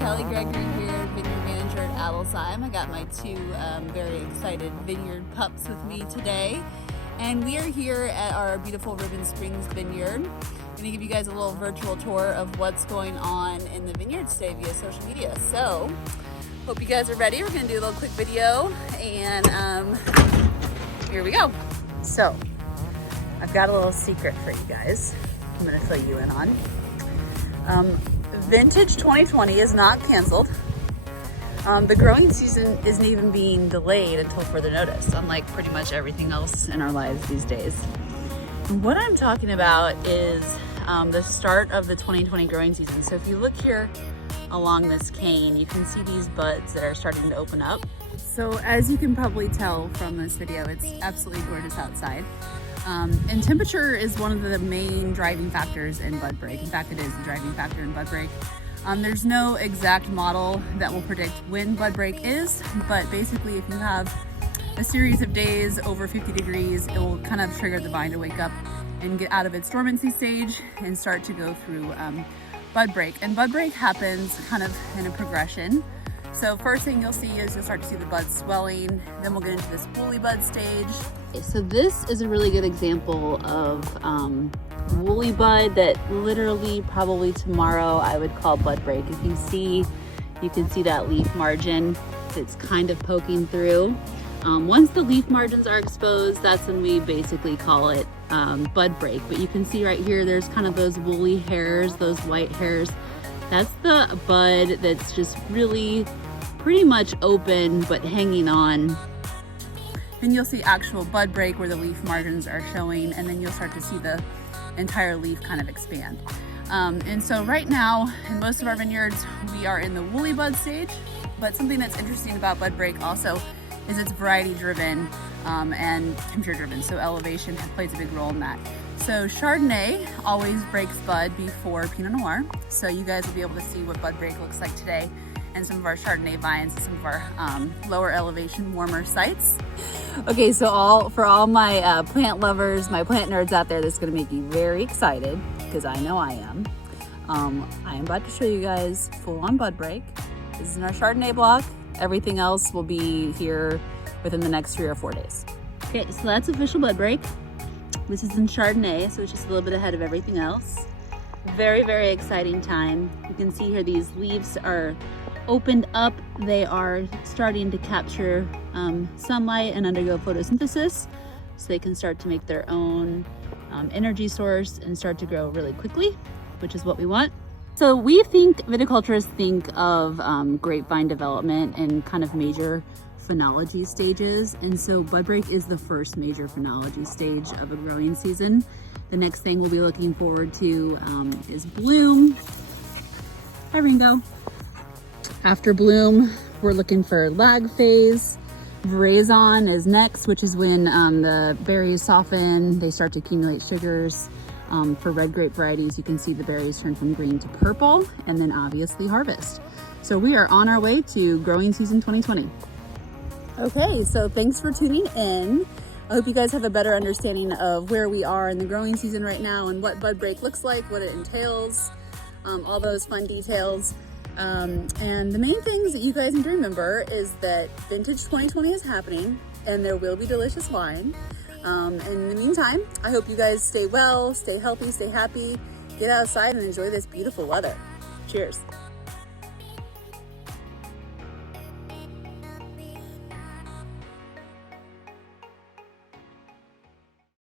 Kelli Gregory here, Vineyard Manager at Adelsheim. I got my two very excited vineyard pups with me today, and we are here at our beautiful Ribbon Springs Vineyard. I'm going to give you guys a little virtual tour of what's going on in the vineyard today via social media. So, hope you guys are ready. We're going to do a little quick video, and here we go. So, I've got a little secret for you guys I'm going to fill you in on. Vintage 2020 is not canceled. The growing season isn't even being delayed until further notice, unlike pretty much everything else in our lives these days. What I'm talking about is the start of the 2020 growing season. So if you look here along this cane, you can see these buds that are starting to open up. So as you can probably tell from this video, it's absolutely gorgeous outside. And temperature is one of the main driving factors in Budbreak. In fact, it is the driving factor in Budbreak. There's no exact model that will predict when Budbreak is, but basically if you have a series of days over 50 degrees, it will kind of trigger the vine to wake up and get out of its dormancy stage and start to go through Budbreak. And Budbreak happens kind of in a progression. So first thing you'll see is you'll start to see the buds swelling, then we'll get into this woolly bud stage. Okay, so this is a really good example of woolly bud that literally probably tomorrow I would call Budbreak. If you can see that leaf margin that's kind of poking through. Once the leaf margins are exposed, that's when we basically call it Budbreak. But you can see right here, there's kind of those woolly hairs, those white hairs. That's the bud that's just really pretty much open but hanging on. Then you'll see actual Budbreak where the leaf margins are showing, and then you'll start to see the entire leaf kind of expand. And so right now in most of our vineyards we are in the woolly bud stage, but something that's interesting about Budbreak also is it's variety driven and temperature driven, so elevation plays a big role in that. So Chardonnay always breaks bud before Pinot Noir, so you guys will be able to see what Budbreak looks like today and some of our Chardonnay vines, some of our lower elevation, warmer sites. Okay, so for all my plant lovers, my plant nerds out there, this is gonna make you very excited, because I know I am. I am about to show you guys full on Budbreak. This is in our Chardonnay block. Everything else will be here within the next 3 or 4 days. Okay, so that's official Budbreak. This is in Chardonnay, so it's just a little bit ahead of everything else. Very, very exciting time. You can see here these leaves are opened up. They are starting to capture sunlight and undergo photosynthesis, so they can start to make their own energy source and start to grow really quickly, which is what we want. So viticulturists think of grapevine development in kind of major phenology stages, and so Budbreak is the first major phenology stage of a growing season. The next thing we'll be looking forward to is bloom. Hi, Ringo. After bloom, we're looking for lag phase. Veraison is next, which is when the berries soften, they start to accumulate sugars. For red grape varieties, you can see the berries turn from green to purple, and then obviously harvest. So we are on our way to growing season 2020. Okay, so thanks for tuning in. I hope you guys have a better understanding of where we are in the growing season right now and what Budbreak looks like, what it entails, all those fun details. And the main things that you guys need to remember is that vintage 2020 is happening and there will be delicious wine. In the meantime, I hope you guys stay well, stay healthy, stay happy, get outside and enjoy this beautiful weather. Cheers.